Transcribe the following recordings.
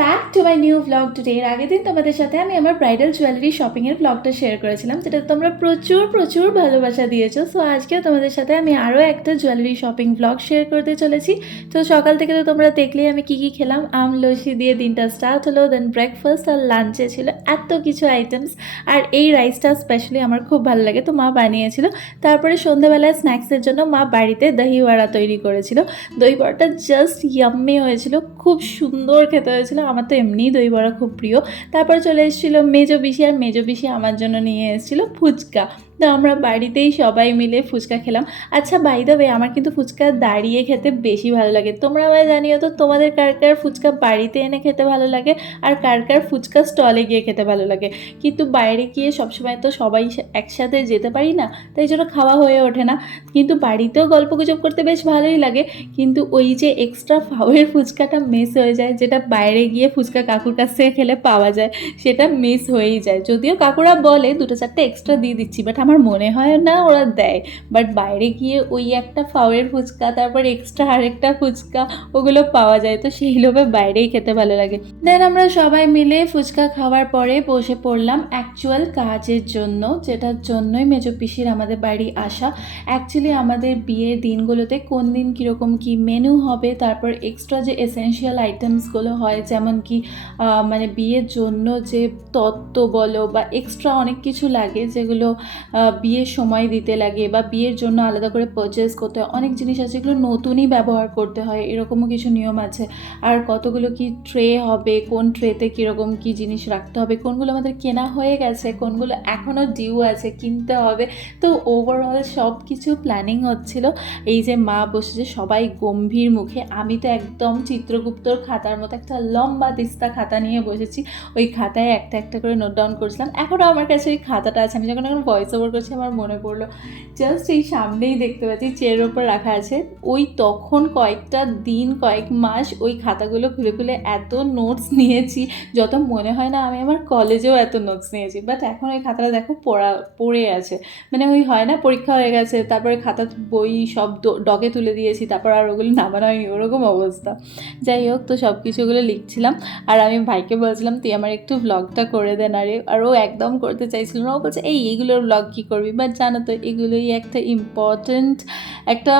Back to my new blog today এর আগের দিন তোমাদের সাথে আমি আমার ব্রাইডাল জুয়েলারি শপিংয়ের ব্লগটা শেয়ার করেছিলাম, যেটা তোমরা প্রচুর প্রচুর ভালোবাসা দিয়েছ। সো আজকেও তোমাদের সাথে আমি আরও একটা জুয়েলারি শপিং ব্লগ শেয়ার করতে চলেছি। তো সকাল থেকে তো তোমরা দেখলেই আমি কী কী খেলাম। আম, লস্যি দিয়ে দিনটা স্টার্ট হলো দেন ব্রেকফাস্ট আর লাঞ্চে ছিল এত কিছু আইটেমস আর এই রাইসটা স্পেশালি আমার খুব ভালো লাগে, তো মা বানিয়েছিল। তারপরে সন্ধ্যেবেলায় স্ন্যাক্সের জন্য মা বাড়িতে দহিওয়াড়া তৈরি করেছিল। দই বড়াটা জাস্ট ইয়াম্মি হয়েছিল, খুব সুন্দর খেতে হয়েছিল। আমার তো এমনিই দই বড়া খুব প্রিয়। তারপর চলে এসেছিল মেজো বিশি আর মেজো বিশি আমার জন্য নিয়ে এসেছিল ফুচকা। তো আমরা বাড়িতেই সবাই মিলে ফুচকা খেলাম। আচ্ছা বাই দ্য ওয়ে আমার কিন্তু ফুচকা দাঁড়িয়ে খেতে বেশি ভালো লাগে। তোমরা আমায় জানিও তো, তোমাদের কার কার ফুচকা বাড়িতে এনে খেতে ভালো লাগে আর কার কার ফুচকা স্টলে গিয়ে খেতে ভালো লাগে? কিন্তু বাইরে গিয়ে সবসময় তো সবাই একসাথে যেতে পারি না, তাই জন্য খাওয়া হয়ে ওঠে না। কিন্তু বাড়িতেও গল্প গুজব করতে বেশ ভালোই লাগে। কিন্তু ওই যে এক্সট্রা ফাওয়ের ফুচকাটা মিস হয়ে যায়, যেটা বাইরে গিয়ে ফুচকা কাকুর কাছ থেকে খেলে পাওয়া যায়, সেটা মিস হয়েই যায়। যদিও কাকুরা বলে, দুটো চারটে এক্সট্রা দিয়ে দিচ্ছি বাট আমার মনে হয় না ওরা দেয়। বাট বাইরে গিয়ে ওই একটা ফাওয়ের ফুচকা, তারপর এক্সট্রা আরেকটা ফুচকা ওগুলো পাওয়া যায়। তো সেই লোভে বাইরেই খেতে ভালো লাগে। দেন আমরা সবাই মিলে ফুচকা খাওয়ার পরে বসে পড়লাম অ্যাকচুয়াল কাজের জন্য, যেটার জন্যই মেজো পিসির আমাদের বাড়ি আসা। অ্যাকচুয়ালি আমাদের বিয়ের দিনগুলোতে কোন দিন কীরকম কি মেনু হবে, তারপর এক্সট্রা যে এসেনশিয়াল আইটেমসগুলো হয়, যেমন কি মানে বিয়ের জন্য যে তত্ত্ব বলো বা এক্সট্রা অনেক কিছু লাগে যেগুলো বিয়ের সময় দিতে লাগে বা বিয়ের জন্য আলাদা করে পারচেস করতে হয়। অনেক জিনিস আছে যেগুলো নতুনই ব্যবহার করতে হয়, এরকমও কিছু নিয়ম আছে। আর কতগুলো কি ট্রে হবে, কোন ট্রেতে কীরকম কি জিনিস রাখতে হবে, কোনগুলো আমাদের কেনা হয়ে গেছে, কোনগুলো এখনও ডিউ আছে, কিনতে হবে। তো ওভারঅল সব কিছু প্ল্যানিং হচ্ছিল। এই যে মা বসেছে সবাই গম্ভীর মুখে। আমি তো একদম চিত্রগুপ্তর খাতার মতো একটা লম্বা তিস্তা খাতা নিয়ে বসেছি। ওই খাতায় একটা একটা করে নোট ডাউন করছিলাম। এখনও আমার কাছে ওই খাতাটা আছে। আমি যখন এখন ভয়েস ওভার করছি আমার মনে পড়ল জাস্ট এই সামনেই দেখতে পাচ্ছি চেয়ারের ওপর রাখা আছে। ওই তখন কয়েকটা দিন, কয়েক মাস ওই খাতাগুলো খুলে খুলে এত নোটস নিয়েছি, যত মনে হয় না আমি আমার কলেজেও এত নোটস নিয়েছি। বাট এখন ওই খাতাটা দেখো পড়া, পড়ে আছে। মানে ওই হয় না পরীক্ষা হয়ে গেছে, তারপরে খাতা, বই সব ডগে তুলে দিয়েছি, তারপর আর ওগুলো নামানো হয়নি, ওরকম অবস্থা। যাই হোক, তো সব কিছুগুলো লিখছিলাম। আর আমি ভাইকে বলছিলাম, তুই আমার একটু ব্লগটা করে দেন আরে আর ও একদম করতে চাইছিল না। ও বলছে, এই এগুলোর ব্লগ কী করবি? বাট জানো তো, এগুলোই একটা ইম্পর্ট্যান্ট একটা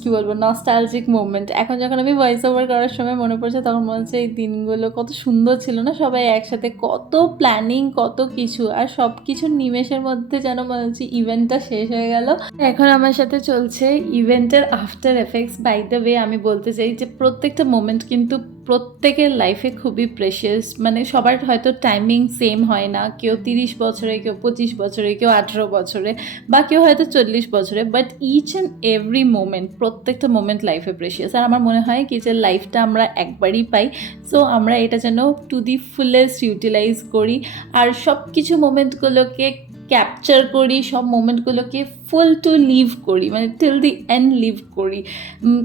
কী বলব নস্টালজিক মুভমেন্ট এখন যখন আমি ভয়েস ওভার করার সময় মনে পড়ছে, তখন মনে হচ্ছে এই দিনগুলো কত সুন্দর ছিল না? সবাই একসাথে কত প্ল্যানিং কত কিছু, আর সব কিছুর নিমেষের মধ্যে যেন মনে হচ্ছে ইভেন্টটা শেষ হয়ে গেল। এখন আমার সাথে চলছে ইভেন্টের after effects by the way আমি বলতে চাই যে প্রত্যেকটা মোমেন্ট কিন্তু প্রত্যেকের লাইফে খুবই প্রেশিয়াস মানে সবার হয়তো টাইমিং সেম হয় না। কেউ তিরিশ বছরে, কেউ পঁচিশ বছরে, কেউ আঠেরো বছরে বা কেউ হয়তো চল্লিশ বছরে। But each and every moment প্রত্যেকটা মোমেন্ট লাইফে প্রেশিয়াস আর আমার মনে হয় কি যে লাইফটা আমরা একবারই পাই। সো আমরা এটা যেন টু দি ফুলেস্ট ইউটিলাইজ করি। আর সব কিছু মোমেন্টগুলোকে ক্যাপচার করি, সব মোমেন্টগুলোকে ফুল টু লিভ করি মানে টিল দি এন্ড লিভ করি।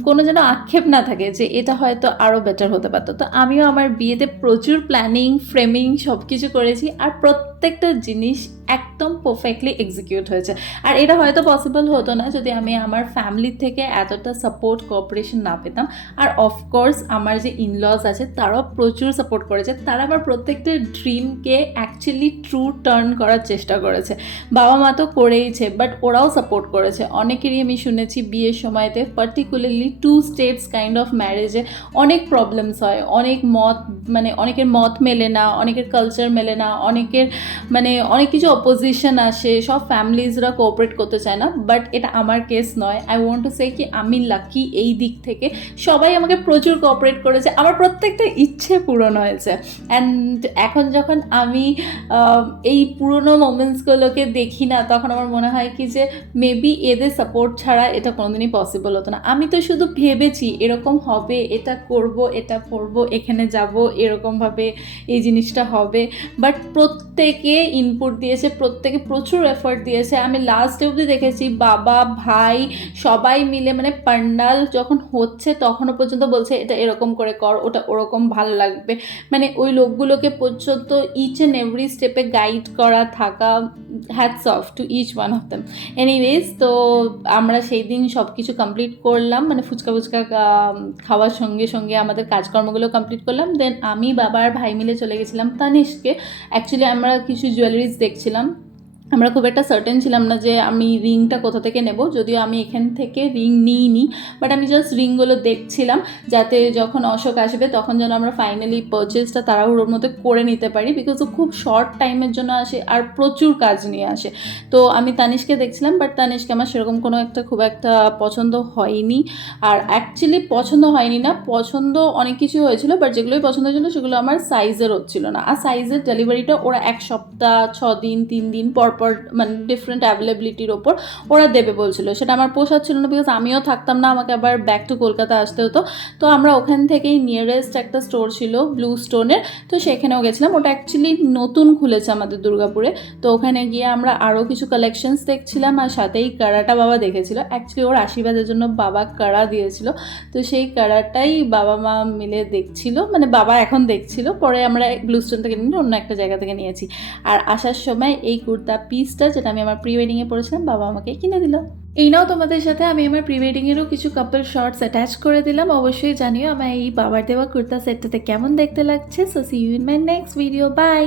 কোনো যেন আক্ষেপ না থাকে যে এটা হয়তো আরও বেটার হতে পারতো। তো আমিও আমার বিয়েতে প্রচুর প্ল্যানিং ফ্রেমিং সব কিছু করেছি আর প্রত্যেকটা জিনিস একদম পারফেক্টলি এক্সিকিউট হয়েছে। আর এটা হয়তো পসিবল হতো না যদি আমি আমার ফ্যামিলির থেকে এতটা সাপোর্ট কোঅপারেশন না পেতাম। আর অফকোর্স আমার যে ইনলস আছে, তারাও প্রচুর সাপোর্ট করেছে। তারা আমার প্রত্যেকটা ড্রিমকে অ্যাকচুয়ালি ট্রু টার্ন করার চেষ্টা করেছে। বাবা মা তো করেইছে বাট ওরাও সাপোর্ট করেছে। অনেকেরই আমি শুনেছি বিয়ের সময়তে particularly two states kind of ম্যারেজে অনেক প্রবলেমস হয়, অনেক মত মানে অনেকের মত মেলে না, অনেকের কালচার মেলে না, অনেকের মানে অনেক কিছু অপোজিশন আসে, সব ফ্যামিলিজরা কোঅপারেট করতে চায় না বাট এটা আমার কেস নয়। আই ওয়ান্ট টু সে কি আমি লাকি এই দিক থেকে। সবাই আমাকে প্রচুর কোঅপারেট করেছে। আমার প্রত্যেকটা ইচ্ছে পূরণ হয়েছে। অ্যান্ড এখন যখন আমি এই পুরনো মোমেন্টসগুলোকে দেখি না, তখন আমার মনে হয় কি যে মেবি এদের সাপোর্ট ছাড়া এটা কোনোদিনই পসিবল হতো না। আমি তো শুধু ভেবেছি, এরকম হবে, এটা করব এটা করব, এখানে যাব এরকমভাবে এই জিনিসটা হবে। বাট প্রত্যেকে ইনপুট দিয়েছে, প্রত্যেকে প্রচুর এফোর্ট দিয়েছে। আমি লাস্ট অবধি দেখেছি, বাবা, ভাই, সবাই মিলে মানে পান্ডাল যখন হচ্ছে তখনও পর্যন্ত বলছে, এটা এরকম করে কর, ওটা ওরকম ভালো লাগবে। মানে ওই লোকগুলোকে পর্যন্ত ইচ অ্যান্ড এভরি স্টেপে গাইড করা, থাকা hats off to each one of them anyways তো আমরা সেই দিন সব কিছু কমপ্লিট করলাম। মানে ফুচকা ফুচকা খাওয়ার সঙ্গে সঙ্গে আমাদের কাজকর্মগুলো কমপ্লিট করলাম। দেন আমি বাবার ভাই মিলে চলে গেছিলাম তানিশকে। অ্যাকচুয়ালি আমরা কিছু জুয়েলারিজ দেখছিলাম। আমরা খুব একটা সার্টেন ছিলাম না যে আমি রিংটা কোথা থেকে নেব, যদিও আমি এখান থেকে রিং নিইনি বাট আমি জাস্ট রিংগুলো দেখছিলাম যাতে যখন অশোক আসবে তখন যেন আমরা ফাইনালি পারচেসটা তাড়াহুড়োর মধ্যে করে নিতে পারি বিকজ ও খুব শর্ট টাইমের জন্য আসে আর প্রচুর কাজ নিয়ে আসে। তো আমি তানিশকে দেখছিলাম বাট তানিশকে আমার সেরকম কোনো একটা খুব একটা পছন্দ হয়নি। আর অ্যাকচুয়ালি পছন্দ হয়নি না, পছন্দ অনেক কিছু হয়েছিল বাট যেগুলোই পছন্দ হয়েছিল সেগুলো আমার সাইজের হচ্ছিল না। আর সাইজের ডেলিভারিটা ওরা এক সপ্তাহ ছ দিন তিন দিন পর পর মানে ডিফারেন্ট অ্যাভেলেবিলিটির ওপর ওরা দেবে বলছিল। সেটা আমার পোষাচ্ছিল না বিকজ আমিও থাকতাম না, আমাকে আবার ব্যাক টু কলকাতা আসতে হতো। তো আমরা ওখান থেকেই নিয়ারেস্ট একটা স্টোর ছিল ব্লু স্টোনের তো সেখানেও গেছিলাম। ওটা অ্যাকচুয়ালি নতুন খুলেছে আমাদের দুর্গাপুরে। তো ওখানে গিয়ে আমরা আরও কিছু কালেকশনস দেখছিলাম আর সাথেই কারাটা বাবা দেখেছিল। অ্যাকচুয়ালি ওর আশীর্বাদের জন্য বাবা কারা দিয়েছিল। তো সেই কারাটাই বাবা মা মিলে দেখছিল। মানে বাবা এখন দেখছিল। পরে আমরা ব্লু স্টোন থেকে নিয়ে অন্য একটা জায়গা থেকে নিয়েছি। আর আসার সময় এই কুর্তা পিসটা যেটা আমি আমার প্রি ওয়েডিংয়ে পড়েছিলাম বাবা আমাকে কিনে দিল। এই নাও তোমাদের সাথে, আমি আমার প্রি ওয়েডিংয়েরও কিছু কাপল শর্টস অ্যাটাচ করে দিলাম। অবশ্যই জানিও, আমার এই বাবার দেওয়া কুর্তা সেটটাতে কেমন দেখতে লাগছে। So see you in my next video bye